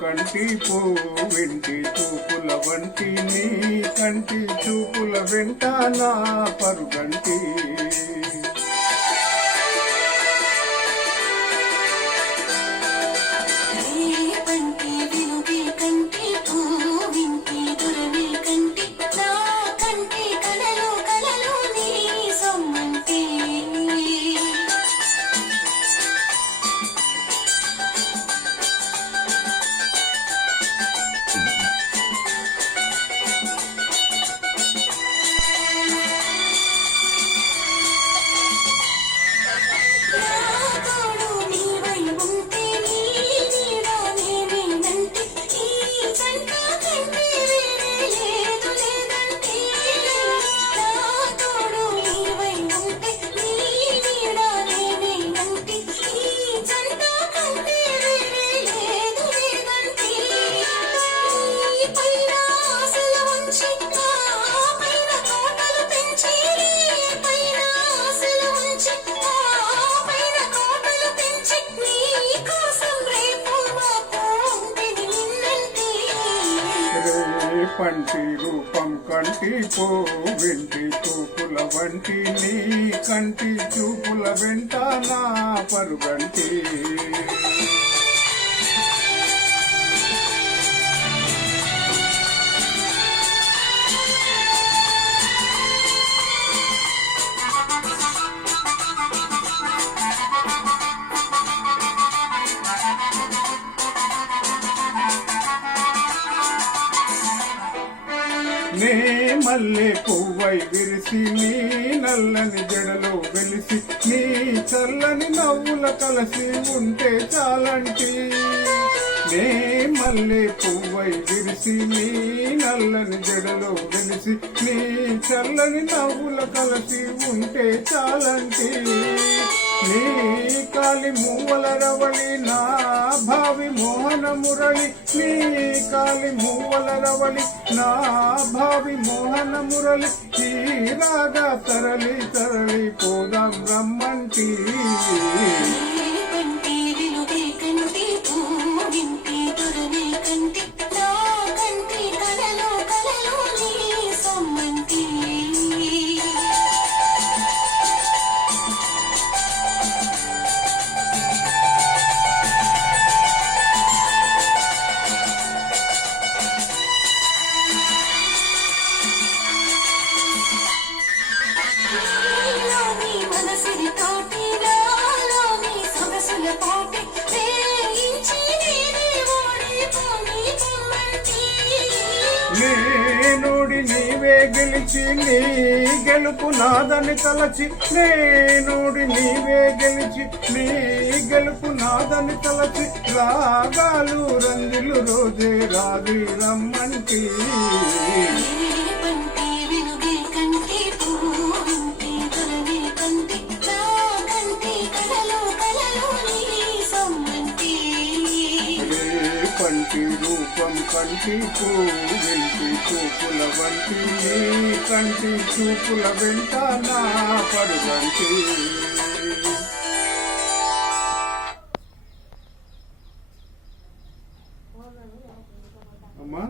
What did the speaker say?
కంటి పువ్వింటి చూపుల వంటి నీ కంటి చూపుల వెంట నా పరుగంటి పంటి రూపం కంటి పువ్వింటి చూపుల వంటి నీ కంటి చూపుల వెంట నా పరుగంటి నే మల్లె పువ్వై విరిసి నీ నల్లని జడలో వెలిసి నీ చల్లని నవ్వుల కలసి ఉంటే చాలంటి నే మల్లె పువ్వై విరిసి నీ నల్లని జడలో వెలిసి నీ చల్లని నవ్వుల కలసి ఉంటే చాలంటి నీ కాలి మూవల రవళి నా భావి మోహన మురళి నీ కాలి మూవల రవళి నా భావి మోహన మురళి ఈ రాగా తరలి తరలి పోదాం రమ్మంటి నేనుడి నీవే గెలిచి నీ గెలుపు నాదని తలచి నేనుడి నీవే గెలిచి నీ గెలుపు నాదని తలచి రాగాలు రంగులు రోజే రాగి రమ్మంటి కంటి రూపం కంటి పువ్వింటి చూపుల వంటి నీ కంటి చూపుల వెంట నా పరుగంటి అమ్మా